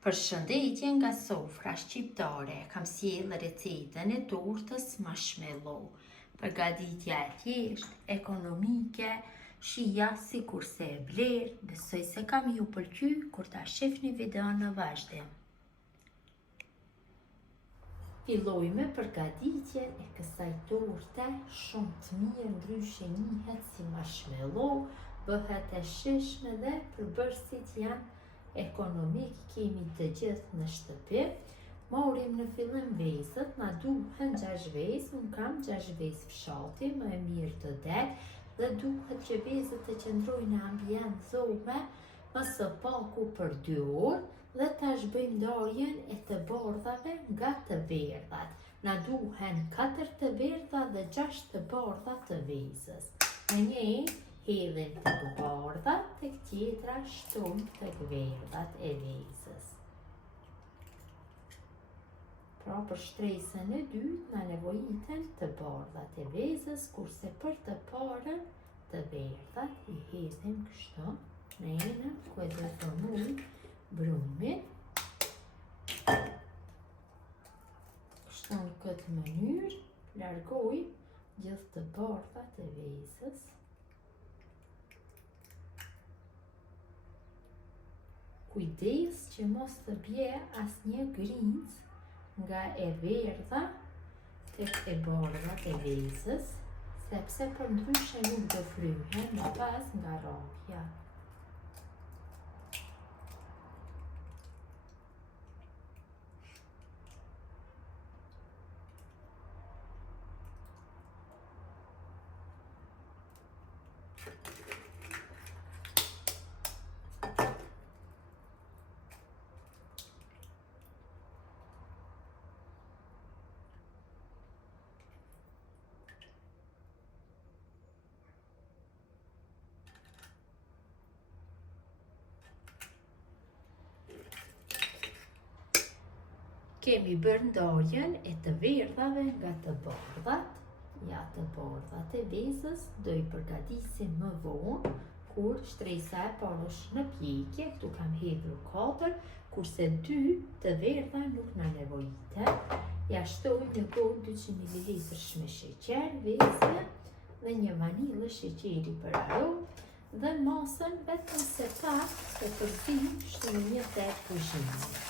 Përshëndetje nga sofra shqiptare, kam sjellë recetën e tortës marshmallow. Përgatitja e thjeshtë, ekonomike, shija si kurse e blerë, besoj se kam ju pëlqy kur ta shihni videon në vazhdim. Filloj me përgatitjen e kësaj torte shumë të mirë, ndryshe njihet si marshmallow, bëhet e shishme dhe përbërësit janë ekonomik, kemi të gjithë në shtëpi. Morim në fillim vezët, na duhen 6 vezë, unë kam 6 vezë fshati, më e mirë të del, dhe duhet që vezët të qëndrojnë në ambient dhome, më së paku për 2 orë, dhe tash bëjmë ndarjen e të bardhave nga të verdhat. Na duhen 4 të verdha dhe 6 të bardha të vezës. Në një hedhim të bardhat, tek tjetra shtojmë tek verdhat e vezës. Pra për shtresën e dytë na nevojiten të bardhat e vezës, kurse për të parën të verdhat i hedhim kështu në enën ku e do të muj brumin. Kështu në këtë mënyrë largoj gjithë të bardhat e vezës. Kujdes që mos të bje asnjë grincë nga e verdha tek e bardhat e vezës, sepse për ndryshe nuk do fryhen më pas nga rrahja. Kemi bërë ndarjen e të verdhave nga të bardhat. Ja, të bardhat e vezës do i përgatisim më vonë, kur shtresa e parë është në pjekje. Këtu kam hedhur 4, kurse 2 të verdha nuk na nevojiten. Ja shtoj në gotë 200 ml me sheqer vezë dhe një vanilë sheqeri për aromë, dhe masën vetëm se pak të përzim shtojmë një tek kuzhinë.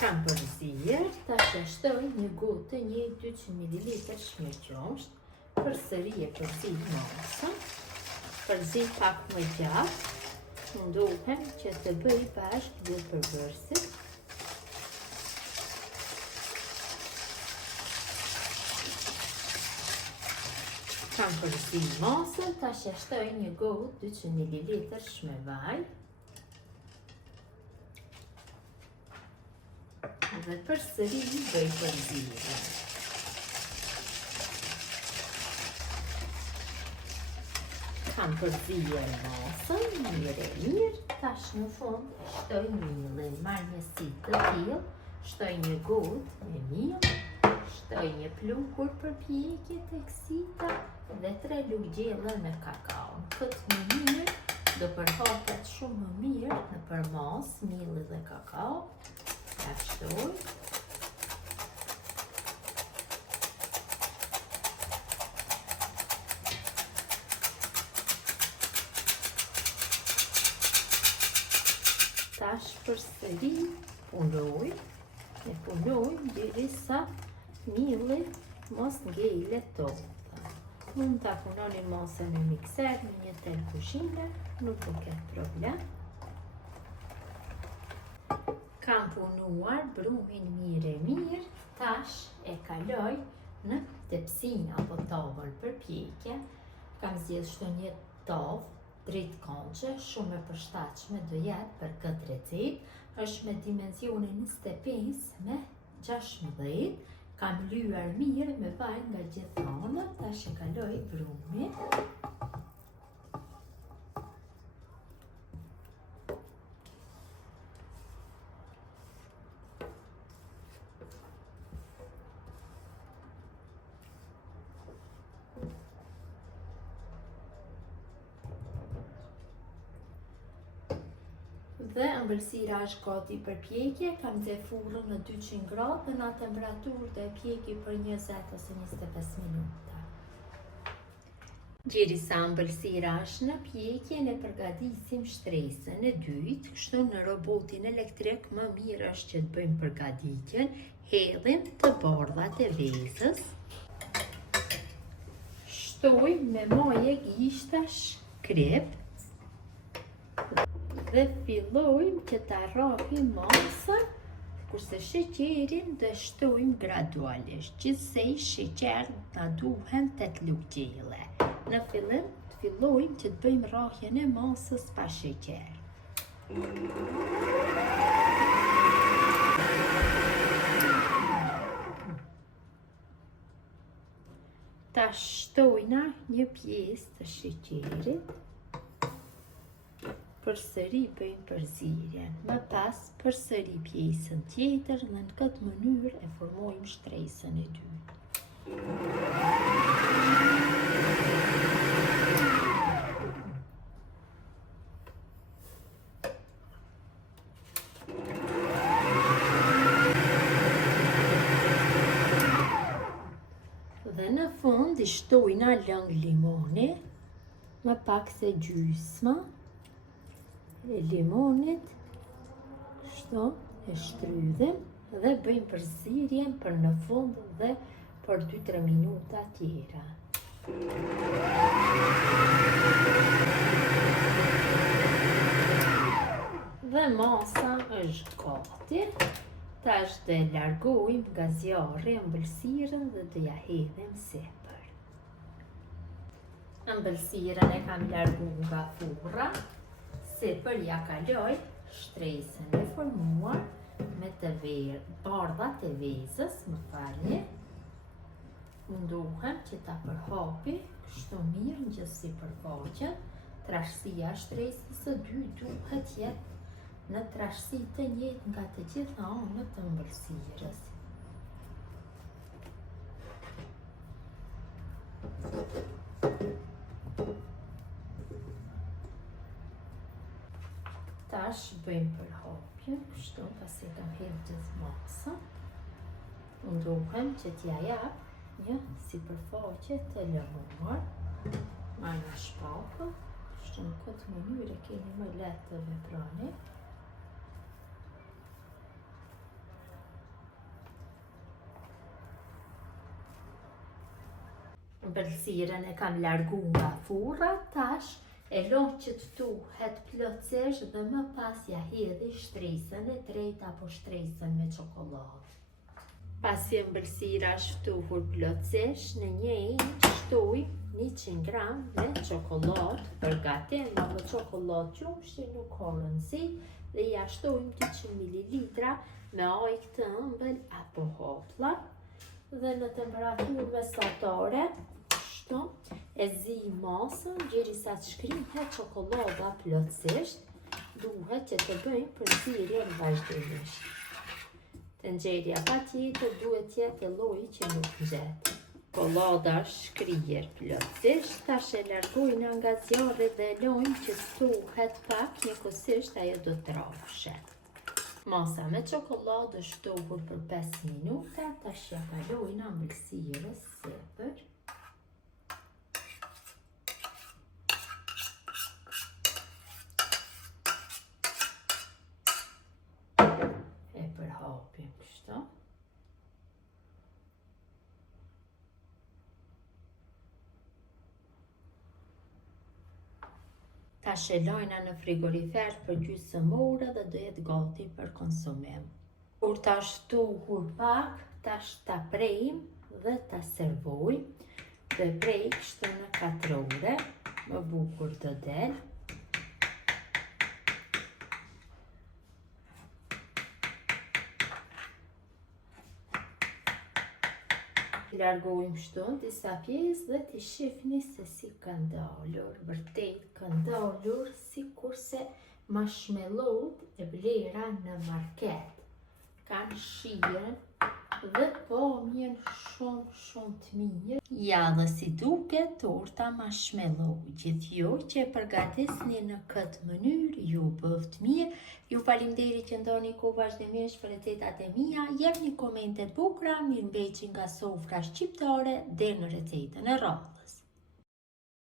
Kam përzirë, tash ja shtoj një gotë të një 200 ml shmërqosht, përsëri e përzij masën, përzij pak më gjatë, mundohem që të bëj bashkë dy përbërësit. Kam përzij masën, tash ja shtoj një gotë 200 ml shmevaj, dhe përsëri bëj përzije. Kam përzijer masën, mirë e mirë, tash në fund shtoj millin, marr një si të tillë, shtoj një gotë me mill, shtoj një pluhur për pjekje tek sita dhe 3 lugë gjelle me kakao. Në këtë mënyrë do përhapet shumë më mirë në përmas milli dhe kakao. Ja shtoj. Tash përsëri punoj, e punoj derisa milli mos ngele torta. Mund ta punoni masën në mikser në një tel kuzhine, nuk do ketë problem. Kam punuar brumin mirë e mirë, tash e kaloj në tepsinë apo tavën për pjekje. Kam zgjedhur shto një tavë drejtkançe, shumë e përshtatshme do jetë për këtë recetë. Është me dimensionin 25 me 16. Kam lyer mirë me vaj nga gjithë anët, tash e kaloj brumin. Dhe ëmbëlsira është gati për pjekje, kam nxjerr furrën në 200 gradë dhe në temperaturë dhe pjeki për 20 ose 25 minuta. Derisa ëmbëlsira është në pjekje, ne përgatisim shtresën e dytë, kështu në robotin elektrik më mirë është që të bëjmë përgatitjen, hedhim të bordhat e vezës, shtojmë me majë gishtash krip, dhe fillojmë që ta rrahim masën, kurse sheqerin dhe shtojmë gradualisht, gjithsej sheqer na duhen 8 lugë gjelle. Në fillim të fillojmë që të bëjmë rrahjen e masës pa sheqer. Ta shtojna një pjesë të sheqerit, përsëri bëjmë përzierjen, më pas përsëri pjesën tjetër dhe në këtë mënyrë e formojmë shtresën e dytë. Dhe në fund i shtojna lëng limoni, më pak se gjysma e limonit, kështu e shtrydhim dhe bëjmë përzierjen për në fund dhe për 2-3 minuta tjera. Dhe masa është gati. Tash dhe largojmë nga zjarri ëmbëlsirën dhe dhe ja hedhim sipër. Ëmbëlsirën e kam largu nga furra, sipër ja kaloj shtresën e formuar me të bardhat e vezës, më falni. Mundohem që ta përhapi kështu mirë në gjithë sipërfaqen. Trashësia e shtresës së dytë duhet jetë në trashësi të njëjtë nga të gjitha anët të ëmbëlsirës. Tash bëjmë përhapjen, kështu pasi kam hedhur gjithë masën. Mundohem që t'ja jap një sipërfaqe të lëmuar, marrna shpatën, kështu në këtë mënyrë e keni më lehtë të veproni. Ëmbëlsirën e kam largu nga furra, tash e lëm që të ftuhet plotësisht dhe më pas ja hedhi shtresën e tretë apo shtresën me çokoladë. Pasi ëmbëlsira është ftuhur plotësisht, në një enë shtoj 100 gram me çokoladë për gatim, apo çokoladë qumshi nuk ka rëndësi, dhe ja shtojmë 200 ml me ajë të ëmbël apo hoplla dhe në temperaturë mesatare. E zi masën derisa të shkrihet çokolada plotësisht, duhet që të bëjmë përzierjen vazhdimisht. Tenxherja patjetër duhet të jetë e lloji që nuk nxehet. Çokolada shkrihet plotësisht, tash e largojna nga zjarri dhe e lojmë që të ftuhet pak, njëkohësisht ajo do të rrafshet. Masa me çokoladë është ftohur për 5 minuta, tash ja kalojna ëmbëlsirës sipër. Përhapim kështu. Tash e lojna në frigorifer për gjysmë ore dhe do jetë gati për konsumim. Kur ta shtuhur pak, tash ta prejmë dhe ta servojmë. Dhe prej kështu në 4 ore, më bukur të del. Largojmë kështu disa pjesë dhe t'i shihni se si kanë dalur, vërtet kanë dalur sikurse marshmallowt e blera në market. Kanë shijen dhe po mirë shumë të mirë. Ja dhe si duket torta marshmallow. Gjithjo që e përgatisni në këtë mënyrë, ju bëft mirë. Ju faleminderit që ndoni kohë vazhdimisht për recetat e mia. Jepni komente të bukura, mirëmbëjtje nga sofra shqiptare deri në recetën e radhës.